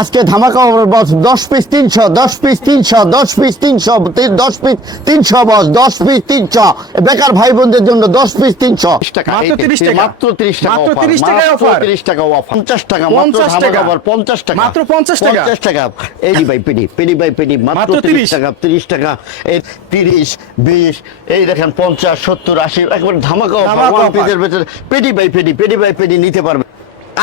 আজকে ধামাকা অফার বস দশ পিস তিনশো দশ পিস তিনশো দশ পিস তিনশো দশ পিস তিনশো বস দশ পিস তিনশো। বেকার ভাই বোনদের জন্য দশ পিস তিনশো। মাত্র এই যে, 30 টাকা। মাত্র তিরিশ টাকা মাত্র offer, 30 টাকায় মাত্র offer। 30 টাকা পঞ্চাশ টাকা মাত্র 50 ধামাকা টাকা। অফার। পঞ্চাশ টাকা। মাত্র 50 টাকা। পঞ্চাশ টাকা। এই যে পেডি পেডি ভাই পেডি মাত্র মাত্র তিরিশ টাকা তিরিশ টাকা। এই তিরিশ বিশ এই দেখেন পঞ্চাশ সত্তর আশি একবার ধামাকা অফার। পিসের ভেতরে। পেডি বাই পেডি পেডি বাই পেডি নিতে পারবে।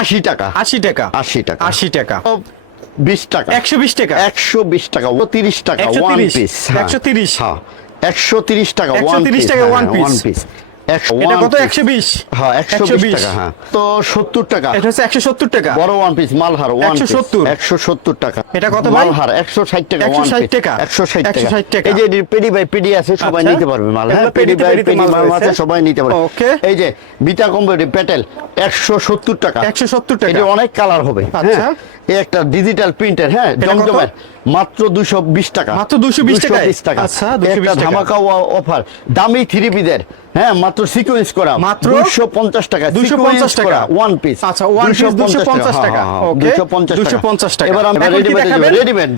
আশি টাকা। আশি টাকা। আশি টাকা। আশি টাকা। বিশ টাকা। একশো বিশ টাকা। একশো বিশ টাকা ও তিরিশ টাকা 130, ওয়ান পিস 130 হ্যাঁ। একশো তিরিশ। টাকা ওয়ান পিস টাকা ওয়ান পিস একশো এটা কত? হ্যাঁ টাকা হ্যাঁ। তো সত্তর টাকা। এটা হচ্ছে একশো সত্তর টাকা। বড় ওয়ান পিস মালহার ওয়ান 170 একশো সত্তর টাকা। এটা কত ভাই? মালহার একশো ষাট টাকা 160 টাকা। একশো ষাট টাকা। 160 টাকা। এই যে পেডি বাই পেডি আছে সবাই আচ্ছা। নিতে পারবে মাল। হ্যাঁ পেডি বাই পেডি মাল মাল আছে সবাই নিতে পারবে. এই যে বিটা কোম্পানি পেটেল একশো টাকা। 170 টাকা। এটা অনেক কালার হবে। আচ্ছা। এই একটা ডিজিটাল প্রিন্টার হ্যাঁ মাত্র দুশো বিশ টাকা মাত্র 220 টাকায়? 220 টাকা আচ্ছা, 220 একটা ধামাকা অফার দামি থ্রি পিদের হ্যাঁ মাত্র সিকোয়েন্স করা মাত্র দুশো পঞ্চাশ টাকা 250 টাকা। ওয়ান পিস আচ্ছা, one piece 250 টাকা। Okay, 250 টাকা। এবার আমরা রেডিমেড রেডিমেড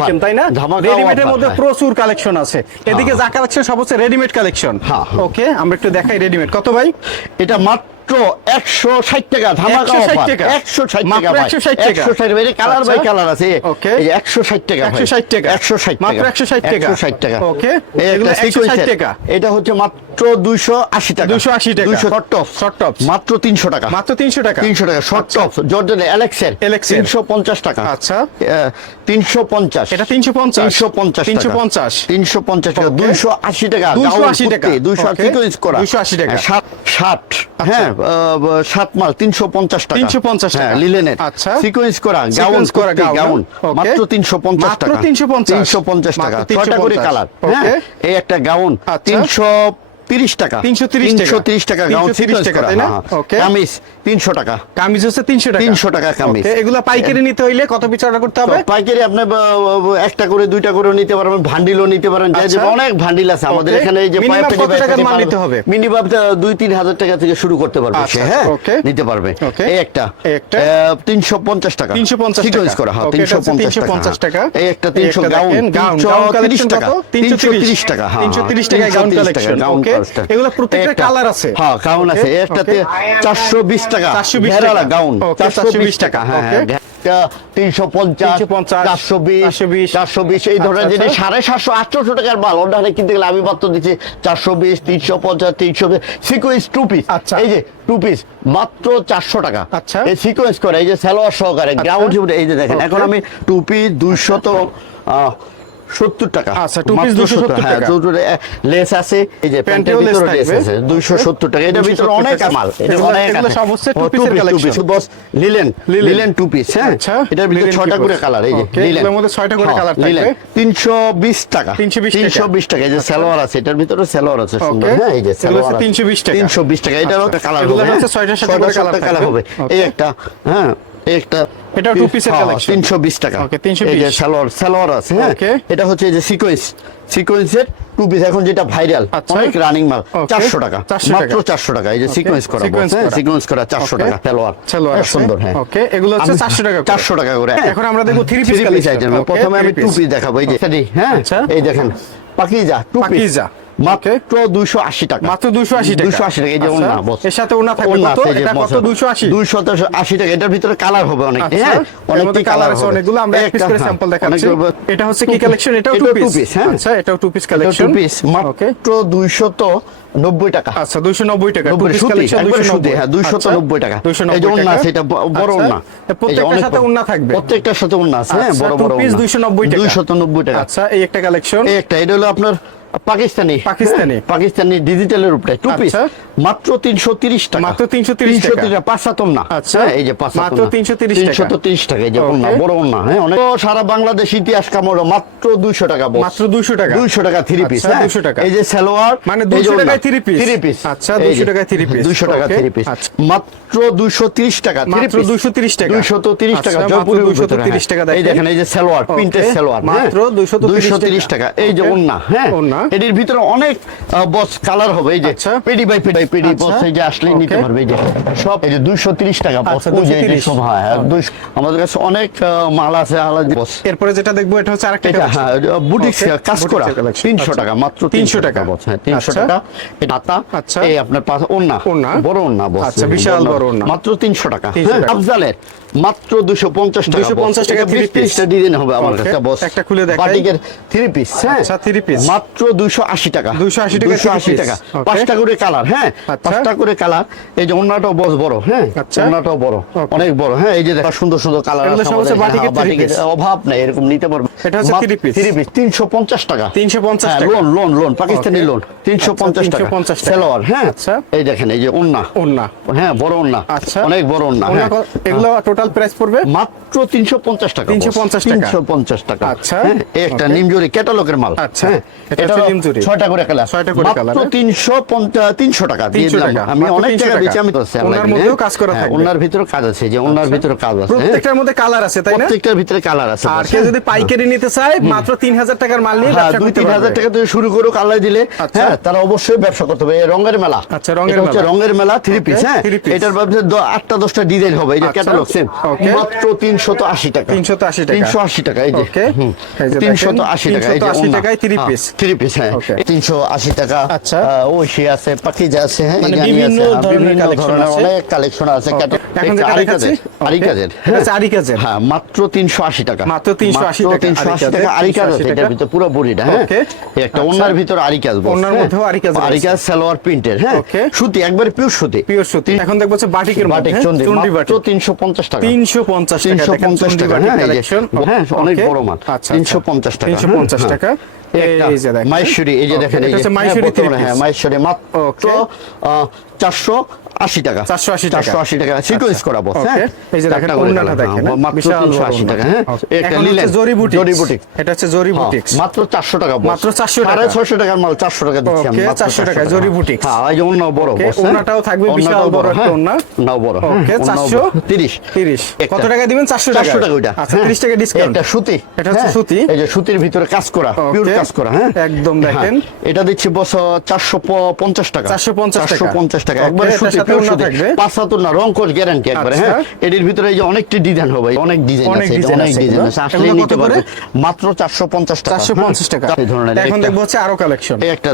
item, তাই না? রেডিমেডের মধ্যে হ্যাঁ। প্রচুর কালেকশন আছে এদিকে যা কালেকশন সব হচ্ছে রেডিমেড কালেকশন হ্যাঁ, হ্যাঁ। ওকে আমরা একটু দেখাই রেডিমেড কত ভাই এটা মাত্র একশো ষাট টাকা ধামাকা 160 অফার একশো ষাট মাত্র টাকা 160 টাকা। একশো ষাট এটা কালার বাই আচ্ছা। কালার আছে ওকে একশো ষাট টাকা 160 টাকা। একশো ষাট মাত্র 160 টাকা। 160 টাকা ওকে এই এগুলো একটা 160 sequence এর। টাকা। এটা হচ্ছে মাত্র দুইশো আশি টাকা। 280 টাকা। দুইশো শর্ট টপ Short tops। মাত্র তিনশো টাকা। মাত্র তিনশো টাকা। তিনশো টাকা শর্ট টপ জর্ডান অ্যালেক্সের Alexer। তিনশো পঞ্চাশ টাকা। আচ্ছা। তিনশো পঞ্চাশ। এটা 350 তিনশো পঞ্চাশ 350 তিনশো পঞ্চাশ। টাকা। দুইশো আশি টাকা 280 টাকা। দুইশো. সিকোয়েন্স করা 280 টাকা। ষাট ষাট হ্যাঁ সাত মাল তিনশো পঞ্চাশ টাকা। 350 টাকা। হ্যাঁ, লিলেনের আচ্ছা। সিকোয়েন্স করা গাউন করা গাউন মাত্র তিনশো পঞ্চাশ মাত্র টাকা। 350 তিনশো পঞ্চাশ টাকা। মাত্র ছয়টা করে কালার হ্যাঁ এই একটা গাউন আচ্ছা। তিনশো তিরিশ টাকা 330 টাকা। তিনশো তিরিশ টাকা গাউন 330 টাকা, করা তাই না? হ্যাঁ, Okay. কামিজ তিনশো টাকা কামিজ হচ্ছে তিনশো টাকা 300 টাকা কামিজ। এগুলো পাইকারি নিতে হইলে কত পিস অর্ডার করতে হবে পাইকারি আপনি বা, বা, একটা করে দুইটা করে নিতে পারবেন ভান্ডিলও নিতে পারেন যে- যে। অনেক ভান্ডিল আছে আমাদের এখানে এই যে Minimum পাইকারি কত টাকার পাইকারি মাল মাল- নিতে হবে? মিনিমাম দুই তিন হাজার টাকা থেকে শুরু করতে পারবে আচ্ছা, হ্যাঁ নিতে পারবে. এই একটা তিনশো পঞ্চাশ টাকা 350 সিকোয়েন্স করা হ্যাঁ Okay, তিনশো পঞ্চাশ টাকা। হ্যাঁ। এই একটা তিনশো গাউন তিনশো তিরিশ টাকা? তিনশো 330 তিরিশ টাকা হ্যাঁ 330 টাকায় gown 330 টাকা, okay? collection। এগুলো প্রত্যেকটা colour আছে। হ্যাঁ গাউন আছে। একটাতে okay. চারশো বিশ টাকা। 420 টাকা। গাউন Okay, চারশো বিশ 420 টাকা। হ্যাঁ তিনশো পঞ্চাশ চারশো বিশ চারশো বিশ। এই ধরনের আচ্ছা, জিনিস আচ্ছা। সাড়ে সাতশো আটশোশো টাকার মাল। অন্যান্য কিনতে গেলে আমি মাত্র দিচ্ছি চারশো বিশ তিনশো পঞ্চাশ তিনশো সিকোয়েন্স টু পিস আচ্ছা। এই যে টু পিস মাত্র চারশো টাকা। আচ্ছা। এই সিকোয়েন্স করে এই যে সালোয়ার সহকারে গ্রাউন্ড এই যে দেখেন এখন আমি টু পিস দুইশত সত্তর টাকা। আচ্ছা, piece মাত্র 270 হ্যাঁ, টাকা। লেস আছে এই যে প্যান্টের ভিতরে লেস আছে দুইশো সত্তর টাকা। এটার ভিতরে অনেক মাল এটা অনেক আছে। সব হচ্ছে এর boss linen linen. Two piece হ্যাঁ? আচ্ছা, এটার ভিতরে লিলেন ছয়টা করে কালার এই যে লিলেন এগুলোর মধ্যে ছয়টা করে হ্যাঁ, colour থাকবে। লিলেন তিনশো বিশ টাকা। 320 টাকা। তিনশো বিশ টাকা এই যে সালোয়ার আছে এটার ভিতরে সালোয়ার আছে সুন্দর হ্যাঁ? এই যে সালোয়ার হচ্ছে 320 টাকা। তিনশো বিশ টাকা এটারও আচ্ছা, কালার হবে ছয়টা সাতটা করে colour কালার হবে। এই একটা হ্যাঁ? একটা piece এর collection। তিনশো বিশ টাকা Okay, 320 এই যে সালোয়ার সালোয়ার আছে হ্যাঁ এটা হচ্ছে এই যে সিকোয়েন্স সিকোয়েন্সের টু পিস এখন যেটা ভাইরাল আচ্ছা। অনেক রানিং মাল Okay. চারশো টাকা 400 মাত্র টাকা। চারশো টাকা এই যে. সিকোয়েন্স করা Sequence হ্যাঁ সিকোয়েন্স করা চারশো Okay. টাকা সালোয়ার সালোয়ার হ্যাঁ, সুন্দর হ্যাঁ Okay, এগুলো হচ্ছে আমি- 400 টাকা করে। চারশো টাকা করে এখন আমরা দেখব থ্রি পিস Okay, প্রথমে আমি টু পিস দেখাবো এই যে হ্যাঁ। এই দেখেন পাকিজা টু পিস পাকিজা। মাত্র দুইশো আশি টাকা মাত্র 280 টাকা। দুইশো আশি টাকা এই যে আচ্ছা। ওনা বস এর সাথে ওড়না থাকবে কত? এটা কত? মশলা। 280? টাকা এটার ভিতরে কালার হবে অনেক আচ্ছা, হ্যাঁ অনেক কালার আছে অনেকগুলো আমরা এক পিস করে স্যাম্পল দেখাচ্ছি এটা হচ্ছে কি কালেকশন এটাও টু পিস হ্যাঁ। আচ্ছা এটাও টু পিস টু পিস মাত্র দুইশত নব্বই টাকা আচ্ছা 290 টাকা নব্বই two piece সুতি, 290 হ্যাঁ, 290 টাকা। এই যে ওড়না আছে, এটা বড় আচ্ছা। এ প্রত্যেকটার সাথে। ওড়না থাকবে প্রত্যেকটার সাথে ওড়না আছে হ্যাঁ আচ্ছা, বড় বড় ওড়না। 290 টাকা। 290 টাকা আচ্ছা এই একটা কালেকশন এই একটা এটা হলো আপনার পাকিস্তানি পাকিস্তানি। হ্যাঁ, পাকিস্তানি ডিজিটালের উপরে টু পিস আচ্ছা। মাত্র তিনশো তিরিশ টাকা মাত্র 330 টাকা। পাঁচ সাতম না আচ্ছা। হ্যাঁ, এই যে পাঁচ মাত্র 330 টাকা। তিনশো তিরিশ টাকা এই যে Okay. বড় ওড়না হ্যাঁ অনেক সারা বাংলাদেশ ইতিহাস কামড় মাত্র দুইশো টাকা boss। মাত্র 200 টাকা দুইশো টাকা থ্রি পিস আচ্ছা, 200 টাকা। এই যে সালোয়ার মানে 200 টাকায় three piece? থ্রি পিস আচ্ছা, 200 টাকায় three piece। দুইশো টাকা থ্রি পিস আচ্ছা। মাত্র দুইশো তিরিশ টাকা three মাত্র piece। 230 টাকা। 230 টাকা আচ্ছা, মাত্র ভিতরে, 230 টাকা হ্যাঁ। এই দেখেন। এই যে সালোয়ার প্রিন্টের সালোয়ার মাত্র 230 230 টাকা এই যে. ওন্না হ্যাঁ ওড়না। এটির ভিতরে অনেক বস কালার হবে এই যে। পেডি বাই পেডি বাই পেডি। বস এই যে আসলে নিতে পারবে এই যে সব এই যে 230 টাকা বস আচ্ছা, যে এই যে সব হ্যাঁ হ্যাঁ, 200 আমাদের কাছে অনেক মাল আছে আলাদা বস এরপরে যেটা দেখব এটা হচ্ছে আরেকটা এটা হ্যাঁ বুটিক্স কাজ করা এর collection, তিনশো আচ্ছা। টাকা মাত্র 300 টাকা। বস হ্যাঁ তিনশো আচ্ছা। টাকা এটা হাতা আচ্ছা। এই আপনার পাশে ওন্না। বড় ওন্না বস আচ্ছা, বিশাল বড় ওড়না। মাত্র তিনশো টাকা 300 হ্যাঁ টাকা। আফজালের মাত্র দুশো পঞ্চাশ টাকা 250 টাকা three piece। ডিজাইন হবে আমার কাছে বস একটা খুলে দেখাই। বাটিকের থ্রি পিস হ্যাঁ আচ্ছা, three piece। মাত্র দুশো আশি টাকা। 280 টাকা three 280 টাকা। পাঁচটা করে কালার হ্যাঁ? আচ্ছা। পাঁচটা করে কালার। এই যে ওন্নাটাও বস বড় হ্যাঁ? আচ্ছা। বড়। অনেক বড় হ্যাঁ? এই যে দেখা সুন্দর সুন্দর কালার অভাব নাই এরকম নিতে পারবে। এটা হচ্ছে three piece। থ্রি পিস তিনশো পঞ্চাশ টাকা। 350 হ্যাঁ, টাকা। Lawn lawn lawn Pakistani lawn তিনশো পঞ্চাশ টাকা। 350 টাকা। সেলোয়ার হ্যাঁ? আচ্ছা। এই দেখেন এই যে ওন্না ওড়না। হ্যাঁ বড় ওন্না আচ্ছা। অনেক বড় ওন্না হ্যাঁ। এগুলো টোটাল প্রাইস পড়বে? মাত্র তিনশো পঞ্চাশ টাকা 350 টাকা। তিনশো পঞ্চাশ টাকা। আচ্ছা। হ্যাঁ, একটা নিমজুরি ক্যাটালগের মাল। আচ্ছা। হ্যাঁ এটা এটা করে কালার করে মাত্র colour, হ্যাঁ? তিনশো পঞ্চাশ তিনশো টাকা দিয়ে দিলাম টাকা। আমি অনেক টাকা টাকা। আমি তো ওনার মধ্যেও হ্যাঁ। কাজ করা ওনার ভিতরে কাজ আছে যে ওনার ভিতরে কাজ আছে হ্যাঁ। প্রত্যেকটার মধ্যে কালার আছে তাই না প্রত্যেকটার ভিতরে কালার আছে আর কেউ। যদি পাইকারি নিতে চায় মাত্র টাকার মাল নিয়ে ব্যবসা করতে। টাকা শুরু করুক আল্লাহ দিলে আচ্ছা। হ্যাঁ তারা অবশ্যই ব্যবসা করতে হবে রঙের মেলা আচ্ছা, রঙের এটা মেলা। রঙের মেলা থ্রি পিস হ্যাঁ এটার দ- আটটা দশটা ডিজাইন হবে এই যে আচ্ছা, ক্যাটালগ সেম মাত্র আশি টাকা 380 টাকা। তিনশো আশি টাকা এই যে Okay, এই যে তিনশত দেখেন, আশি টাকা এই যে 380 টাকায় three piece। থ্রি পিস হ্যাঁ তিনশো আশি টাকা। আচ্ছা। আহ, আছে পাকিজা আছে হ্যাঁ মানে বিভিন্ন হ্যাঁ, ধরনের বিভিন্ন collection ধরনের আছে। অনেক কালেকশন আছে Okay, ক্যাটালগ এখন যেটা দেখাচ্ছি, আরি okay, কাজের। এটা হচ্ছে আরি কাজের। হ্যাঁ মাত্র তিনশো আশি টাকা। মাত্র 380 টাকা, তিনশো আশি টাকা কাজের, আরি কাজ 380 আছে এটার ভিতরে পুরো বডিটা হ্যাঁ? একটা আচ্ছা। ওনার ভিতর আরি কাজ বস, ওড়নার হ্যাঁ। মধ্যেও আরি কাজ আরি রয়েছে। কাজ সালোয়ার প্রিন্টের হ্যাঁ? সুতি একবারে পিওর সুতি। পিওর সুতি। এখন দেখব হচ্ছে বাটিকের বাটিক চন্ডি মাত্র তিনশো পঞ্চাশ টাকা। তিনশো পঞ্চাশ তিনশো পঞ্চাশ টাকা হ্যাঁ অনেক বড় মাল। তিনশো। পঞ্চাশ টাকা 350 হ্যাঁ, টাকা। হ্যাঁ। মাইশুরি এই যে দেখেন এই যে হ্যাঁ, মাইশুরি হ্যাঁ মাইশুরি মাত্র Okay. চারশো আশি টাকা। 480 টাকা। চারশো আশি টাকা। সিকোয়েন্স করা বস হ্যাঁ? এই যে দেখেন ওড়নাটা দেখেন হ্যাঁ, মাত্র তিনশো আশি টাকা হ্যাঁ? নিলেন। জরি বুটিক্স। জরি বুটিক এটা হচ্ছে জরি বুটিক্স মাত্র চারশো টাকা মাত্র 400 টাকা। ছয়শো টাকার মাল চারশো টাকা দিচ্ছি আমি 400 টাকা, জরি বুটিক্স। হ্যাঁ এই যে অন্য বড় হ্যাঁ। ওড়নাটাও থাকবে বিশাল বড় একটা হ্যাঁ। ওড়না। বড় হ্যাঁ, ওড়নাও 400 বড়। তিরিশ। কত টাকা দিবেন? 400 টাকা। চারশো টাকা ওইটা আচ্ছা হ্যাঁ। 30 টাকা ডিসকাউন্ট এটা সুতি এটা হচ্ছে হ্যাঁ। সুতি। এই যে সুতির ভিতরে কাজ করা পিওর কাজ করা হ্যাঁ? একদম দেখেন। হ্যাঁ, এটা দিচ্ছি বস চারশো পঞ্চাশ টাকা। 450 টাকা। চারশো পঞ্চাশ টাকা। একবারে সুতি পিওর সুতি পাঁচ সাতুর না রং কোচ গ্যারান্টি একবারে আচ্ছা। হ্যাঁ এটির ভিতরে এই যে অনেকটি ডিজাইন হবে অনেক ডিজাইন আছে অনেক ডিজাইন আছে। আসলে নিতে পারবে মাত্র চারশো পঞ্চাশ টাকা। 450 টাকা। এই ধরনের এখন একটা- হচ্ছে আরও কালেকশন এই একটা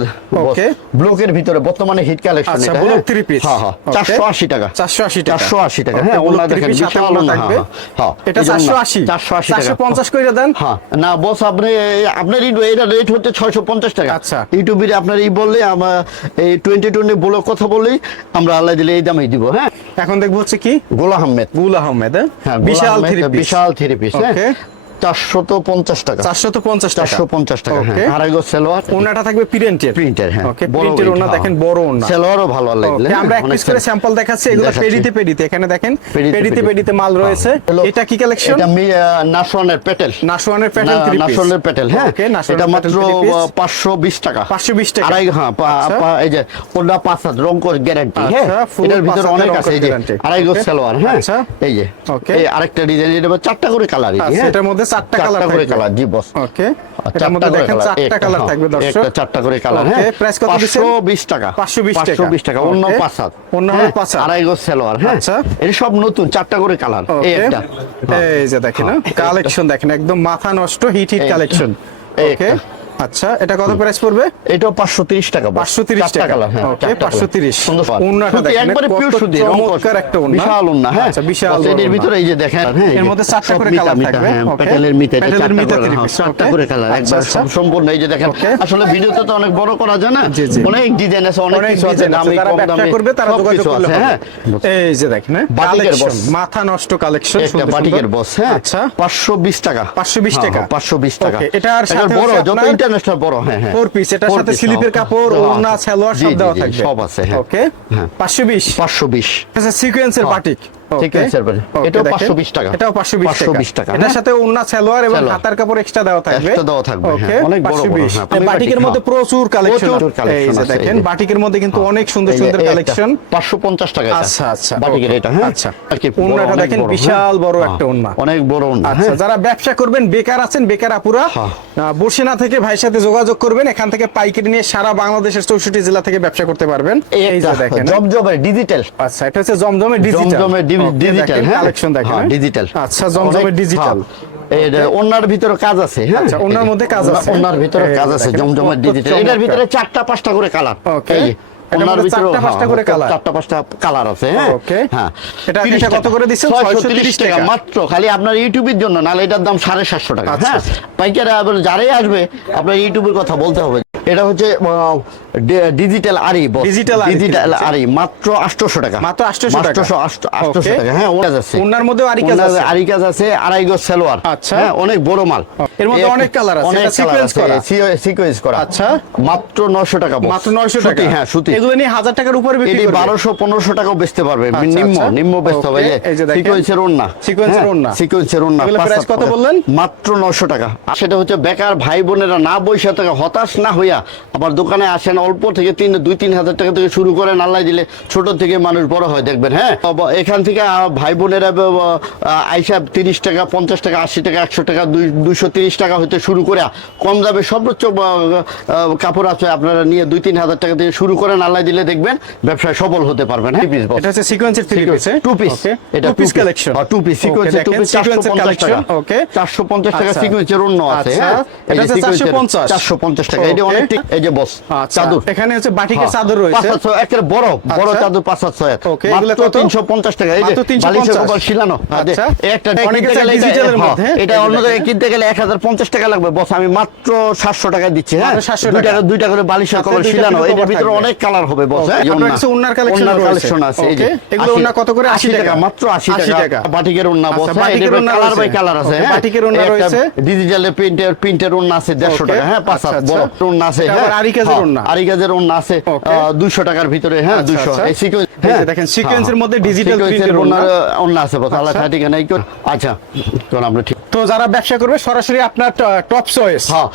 Okay. ব্লকের ভিতরে বর্তমানে হিট কালেকশন আচ্ছা, এটা block হ্যাঁ? হ্যাঁ হ্যাঁ। Okay. চারশো আশি টাকা। 480 টাকা। চারশো আশি টাকা। হ্যাঁ block দেখেন বিশাল ওড়না ওড়না, থাকবে। হ্যাঁ, হ্যাঁ। এটা এই যে ওড়না, 480 টাকা। 450 কইরা দেন। হ্যাঁ। না বস আপনি আপনার এটা রেট হচ্ছে ছয়শো পঞ্চাশ টাকা। আচ্ছা। ইউটিউবে আপনার এই বললে আমার এই টোয়েন্টি টোয়েন্টি বলে কথা বললেই আমরা আল্লাহ দিলে এই দামে দিব হ্যাঁ? এখন দেখব হচ্ছে কি? গোলা আহমেদ। গোলা আহমেদ হ্যাঁ? হ্যাঁ বিশাল বিশাল থ্রি পিস হ্যাঁ. চারশত পঞ্চাশ টাকা। চারশো পঞ্চাশ চারশো পঞ্চাশ টাকা Okay. সেলোয়ার? ওনাটা থাকবে প্রিন্টের প্রিন্টের হ্যাঁ। ওকে প্রিন্টের ওনা হ্যাঁ। দেখেন বড় ওনা সেলোয়ারও ভালো লাগলে আমরা এক পিস করে স্যাম্পল দেখাচ্ছি এগুলো পেডিতে পেডিতে এখানে দেখেন পেডিতে পেডিতে পেডিতে। পেডিতে মাল রয়েছে। এটা কি কালেকশন এটা মি পেটেল। নাশওয়ানের প্যাটার্ন থ্রি পেটেল হ্যাঁ। এটা মাত্র প্যাটার্ন থ্রি পিস পাঁচশো বিশ টাকা। 520 টাকা। আড়াই হ্যাঁ পা- আচ্ছা। এই যে ওটা পাঁচ হাত রঙ্কর গ্যারান্টি হ্যাঁ। আচ্ছা, এটার ভিতরে অনেক রং আছে এই যে আড়াই গজ Okay. সালোয়ার হ্যাঁ। আচ্ছা। এই যে এই আরেকটা ডিজাইন এটা চারটা করে কালার আচ্ছা, হ্যাঁ। এটার মধ্যে চারটা colour করে কালার জি বস ওকে এটার মধ্যে দেখেন চারটা কালার হ্যাঁ, থাকবে দর্শক একটা চারটা করে কালার হ্যাঁ price কত দিচ্ছেন? পাঁচশো বিশ টাকা 520 টাকা। পাঁচশো বিশ টাকা অন্য Okay. পাঁচ অন্য হ্যাঁ, আড়াই গজ সালোয়ার হ্যাঁ আচ্ছা। এটা সব নতুন চারটা করে কালার এই একটা এই যে দেখেন হ্যাঁ। কালেকশন দেখেন একদম মাথা নষ্ট হিট হিট কালেকশন ওকে। আচ্ছা এটা কত প্রাইস পড়বে এটাও পাঁচশো তিরিশ টাকা 530 টাকা। কালার হ্যাঁ Okay, 530 সুন্দর পার। দেখেন, একবারে pure সুতি, চমৎকার একটা ওড়না। বিশাল ওড়না হ্যাঁ আচ্ছা, বিশাল ওড়না। ভিতরে এই যে দেখেন হ্যাঁ এর মধ্যে চারটা করে মিতা, থাকবে, হ্যাঁ? প্যাটেলের মিতা, এটা চারটা করে, three হ্যাঁ, চারটা করে কালার আচ্ছা, একবার আচ্ছা। সম্পূর্ণ এই যে দেখেন আসলে ভিডিওতে তো অনেক বড় করা যায় না। অনেক ডিজাইন আছে অনেক কিছু আছে দামি কম দামি করবে তারা যোগাযোগ করলে হ্যাঁ এই যে দেখেন হ্যাঁ বাটিকের boss। মাথা নষ্ট কালেকশন একটা বাটিকের বস হ্যাঁ আচ্ছা পাঁচশো বিশ টাকা 520 টাকা। পাঁচশো বিশ টাকা Okay, এটার এটা সাথে বড় যত আপনার ইন্টারন্যাশনাল বড় হ্যাঁ হ্যাঁ। ফোর পিস এটার সাথে স্লিপের হ্যাঁ। কাপড় হ্যাঁ, ওড়না সালোয়ার সব দেওয়া থাকবে। সব আছে হ্যাঁ। ওকে হ্যাঁ। 520 পাঁচশো বিশ। আচ্ছা সিকোয়েন্সের হ্যাঁ। বাটিক সিকোয়েন্সের এটাও দেখেন। 520 টাকা। এটাও 520 টাকা। 520 টাকা। এটার হ্যাঁ? সাথে ওন্না সালোয়ার এবং হাতার কাপড় এক্সট্রা দেওয়া থাকবে। Extra দেওয়া থাকবে, হ্যাঁ। অনেক বড় বড়, 520 হ্যাঁ। এই বাটিকের হ্যাঁ। মধ্যে প্রচুর কালেকশন এই যে দেখেন বাটিকের মধ্যে কিন্তু অনেক সুন্দর সুন্দর কালেকশন 550 টাকা আচ্ছা, আচ্ছা, বাটিকের এটা হ্যাঁ? আচ্ছা। দেখেন, বিশাল বড় হ্যাঁ। একটা। অনেক বড় আচ্ছা হ্যাঁ। যারা ব্যবসা করবেন বেকার আছেন বেকার আপুরা হ্যাঁ। আহ, বসিনা থেকে ভাইয়ের সাথে যোগাযোগ করবেন। এখান থেকে পাইকারি নিয়ে সারা বাংলাদেশের চৌষট্টি জেলা থেকে ব্যবসা করতে পারবেন। এই যে দেখেন জমজমের ডিজিটাল আচ্ছা এটা হচ্ছে জমজমে ডিজিটাল জমজমের ডিজিটাল হ্যাঁ? কালেকশন দেখেন হ্যাঁ? ডিজিটাল আচ্ছা জমজমের ডিজিটাল ওনার ভিতরে কাজ আছে হ্যাঁ? আচ্ছা, ওড়নার মধ্যে কাজ আছে। ওনার ভিতরে কাজ আছে জমজমের ডিজিটাল এটার ভিতরে চারটা পাঁচটা করে কালার Okay. এটার ওনার ভিতরে চারটা পাঁচটা করে colour? চারটা পাঁচটা কালার আছে হ্যাঁ? Okay. হ্যাঁ। এটা এটা কত করে দিচ্ছেন? 630 টাকা। টাকা। মাত্র। খালি আপনার ইউটিউবের জন্য এটার দাম সাড়ে সাতশো টাকা আচ্ছা, হ্যাঁ? পাইকারি আবার যারাই আসবে আপনার ইউটিউবের কথা বলতে হবে এটা হচ্ছে ডিজিটাল আরি আরি ডিজিটাল আরি মাত্র 800 টাকা। মাত্র 800 টাকা। 800 800 টাকা। হ্যাঁ ওনার আছে। ওনার মধ্যেও আরি কাজ আছে? আরি কাজ আছে আড়াই গজ সালোয়ার। আচ্ছা। হ্যাঁ অনেক বড় মাল। এর মধ্যে অনেক colour আছে, অনেক এটা sequence করা। সিকোয়েন্স করা। আচ্ছা। মাত্র 900 টাকা। মাত্র 900 টাকা। হ্যাঁ সুতি। এগুলো নিয়ে হাজার টাকার উপরে বিক্রি করবে। 1200 1500 টাকাও বেচতে পারবে। আচ্ছা, নিম্ন আচ্ছা। নিম্ন বেচতে হবে। যে। সিকোয়েন্সের ওন্না সিকোয়েন্সের ওন্না এগুলো পাঁচ কত বললেন? মাত্র 900 টাকা। আর সেটা হচ্ছে বেকার ভাই বোনেরা না বসে থেকে হতাশ না হইয়া আবার দোকানে আসেন অল্প থেকে তিন দুই তিন হাজার টাকা থেকে শুরু করেন আল্লাহ দিলে ছোট থেকে মানুষ বড় হয় দেখবেন হ্যাঁ? এখান থেকে ভাই বোনেরা আইসা তিরিশ টাকা পঞ্চাশ টাকা আশি টাকা একশো টাকা দুই দুইশো তিরিশ টাকা হতে শুরু করে কম দামে সর্বোচ্চ কাপড় আছে আপনারা নিয়ে দুই তিন হাজার টাকা থেকে শুরু করেন আল্লাহ দিলে দেখবেন ব্যবসায় সফল হতে পারবেন হ্যাঁ? পিস এটা হচ্ছে সিকোয়েন্সের থ্রি পিস টু পিস এটা two piece collection two piece সিকোয়েন্সের টু পিস টাকা। ওকে চারশো পঞ্চাশ টাকা আচ্ছা। সিকোয়েন্সের অন্য আছে আচ্ছা। হ্যাঁ এটা হচ্ছে 450 চারশো পঞ্চাশ টাকা। এটা অনেক ঠিক- এই যে বস আচ্ছা চাদর এখানে হচ্ছে বাটিকের হ্যাঁ। চাদর রয়েছে পাঁচ হাত বড় বড় আচ্ছা। চাদর পাঁচ হাত ছয় হাত। Okay, এগুলো মাত্র কত? 350 টাকা এই যে বালিশের কপাল শিলানো হ্যাঁ, আচ্ছা। একটা কিনতে গেলে ডিজিটালের হ্যাঁ, মধ্যে, এটা অন্য জায়গায় কিনতে গেলে 1050 টাকা লাগবে বস আমি মাত্র 700 টাকায় দিচ্ছি হ্যাঁ মাত্র 700 টাকা। টাকা করে বালিশের আচ্ছা, কপাল দুইটা শিলানো এটার ভিতরে অনেক কালার হবে বস হ্যাঁ এই আপনার ওড়না। কাছে ওড়নার collection ওড়নার আছে এই যে এগুলো 80 কত করে? 80 টাকা। মাত্র 80 80 টাকা টাকা। বাটিকের ওড়না বস আচ্ছা, হ্যাঁ বাটিকের কালার বাই কালার আছে Okay, হ্যাঁ বাটিকের রয়েছে। প্রিন্টের প্রিন্টের আছে 150 টাকা হ্যাঁ পাঁচ আচ্ছা, বড় আচ্ছা। আছে হ্যাঁ আরি কাজের ওন্না আরি কাজের ওন্না আছে Okay. দুইশো টাকার ভিতরে হ্যাঁ আচ্ছা, দুইশো আচ্ছা। এই সিকোয়েন্স হ্যাঁ। দেখেন, sequence-এর মধ্যে ডিজিটাল প্রিন্টের ওড়না আছে বস আল্লাহ আচ্ছা। ঠিক নাই আচ্ছা তো আমরা ঠিক তো যারা ব্যবসা করবে সরাসরি আপনার টপ চয়েস হ্যাঁ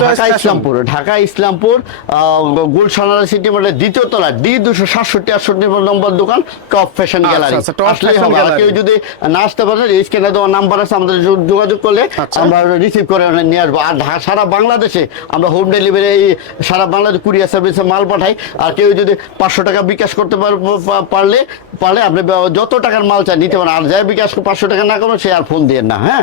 ঢাকা ইসলামপুর ঢাকা ইসলামপুর গুলশানারা সিটি মার্টের দ্বিতীয় তলা ডি দুশো সাতষট্টি আটষট্টি নম্বর দোকান টপ ফ্যাশন আচ্ছা, গ্যালারি আচ্ছা, আসলেই হবে। আর কেউ যদি না আসতে পারে স্ক্যানে দেওয়া নাম্বার আছে আমাদের যোগাযোগ করলে আচ্ছা। আমরা রিসিভ করে নিয়ে আসব। আর সারা বাংলাদেশে আমরা হোম ডেলিভারি এই সারা বাংলাদেশ কুরিয়ার সার্ভিসে মাল পাঠাই। আর কেউ যদি পাঁচশো টাকা বিকাশ করতে পার- পারলে পারলে আপনি যত টাকার মাল চান নিতে পারেন। আর যাই বিকাশ পাঁচশো টাকা না করবেন সে আর ফোন দিয়ে না হ্যাঁ?